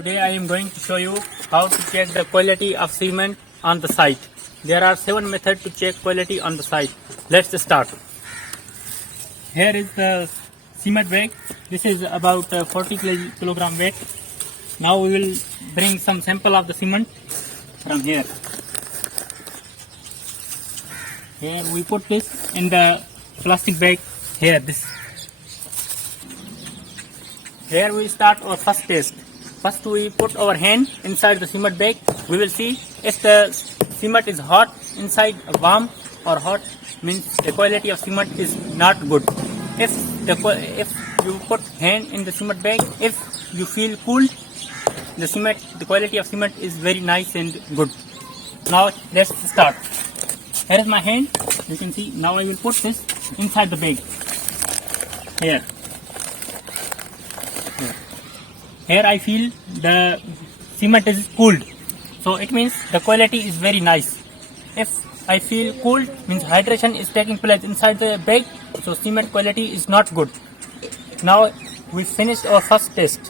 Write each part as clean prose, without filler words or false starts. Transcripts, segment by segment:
Today I am going to show you how to check the quality of cement on the site. There are 7 methods to check quality on the site. Let's start. Here is the cement bag. This is about 40 kilogram weight. Now we will bring some sample of the cement from here. Here we put this in the plastic bag. Here we start our first test. First we put our hand inside the cement bag. We will see if the cement is hot inside, warm or hot, means the quality of cement is not good. If you put hand in the cement bag, if you feel cool, the quality of cement is very nice and good. Now let's start. Here is my hand. You can see. Now I will put this inside the bag. Here I feel the cement is cooled, so it means the quality is very nice. If I feel cooled, means hydration is taking place inside the bag, so cement quality is not good. Now we finished our first test.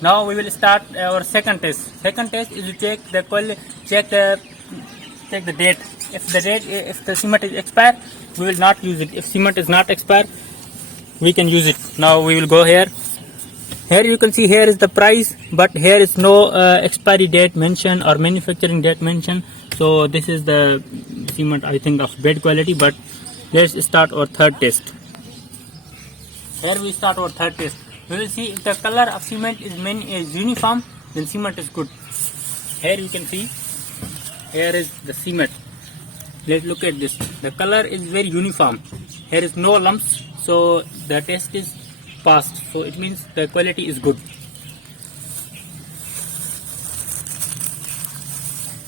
Now we will start our second test. Second test is to check the quality, check the date. If the cement is expired, we will not use it. If cement is not expired, we can use it. Now we will go here. Here you can see, here is the price, but here is no expiry date mentioned or manufacturing date mentioned. So this is the cement, I think, of bad quality. But let's start our third test. Here we start our third test. We will see if the color of cement is uniform, then cement is good. Here you can see, here is the cement. Let's look at this. The color is very uniform. Here is no lumps, so the test is passed. So it means the quality is good.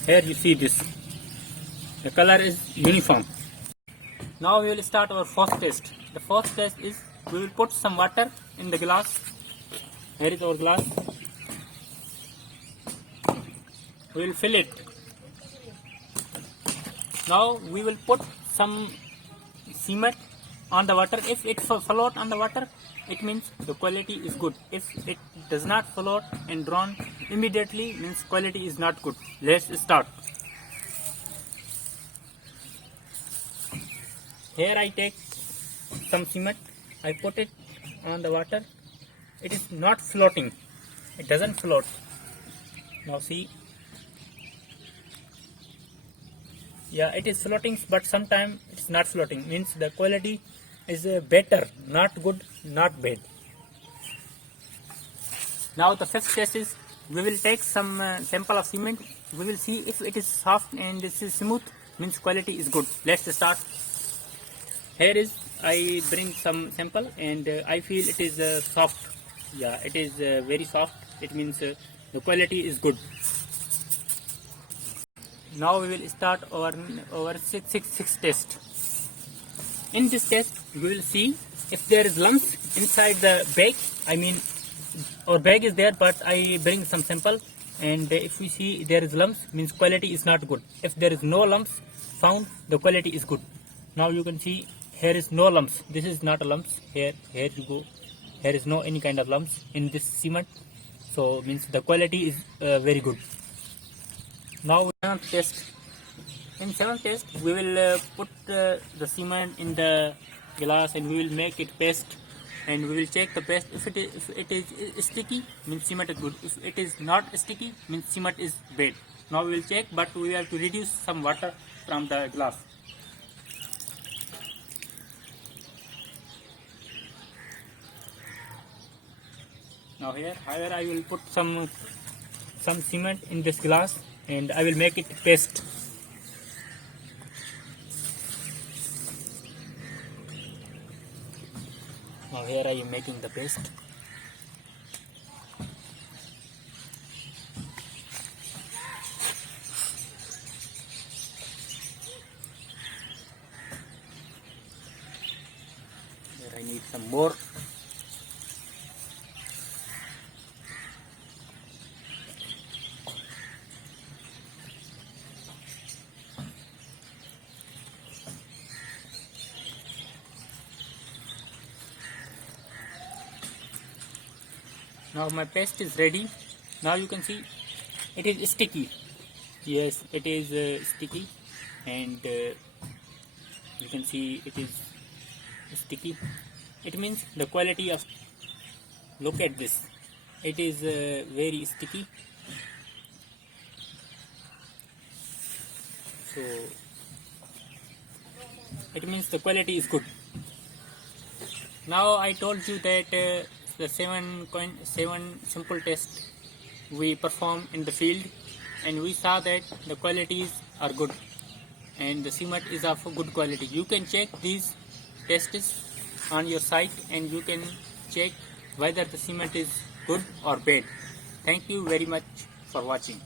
Here you see this. The color is uniform. Now we will start our first test. The first test is, we will put some water in the glass. Here is our glass. We will fill it. Now we will put some cement on the water. If it float on the water, it means the quality is good. If it does not float and drawn immediately, means quality is not good. Let's start. Here I take some cement. I put it on the water. It is not floating. It doesn't float. Now see. Yeah, it is floating, but sometimes it's not floating. Means the quality is better, not good, not bad. Now the fifth test is, we will take some sample of cement. We will see if it is soft and this is smooth, means quality is good. Let's start. Here is, I bring some sample and I feel it is soft. Yeah, it is very soft. It means the quality is good. Now we will start our sixth test. In this test, we will see if there is lumps inside the bag. I mean, our bag is there, but I bring some sample, and if we see there is lumps, means quality is not good. If there is no lumps found, the quality is good. Now you can see, here is no lumps. This is not a lumps. Here you go. Here is no any kind of lumps in this cement. So means the quality is very good. Now we have test. In seventh test, we will put the cement in the glass and we will make it paste, and we will check the paste. If it is sticky, means cement is good. If it is not sticky, means cement is bad. Now we will check, but we have to reduce some water from the glass. Now here I will put some cement in this glass and I will make it paste. Now here I am making the paste. Here I need some more. Now my paste is ready. Now you can see it is sticky. Yes, it is sticky, and you can see it is sticky. It means the quality of, look at this, it is very sticky. So it means the quality is good. Now I told you that the seven simple tests we perform in the field, and we saw that the qualities are good and the cement is of good quality. You can check these tests on your site and you can check whether the cement is good or bad. Thank you very much for watching.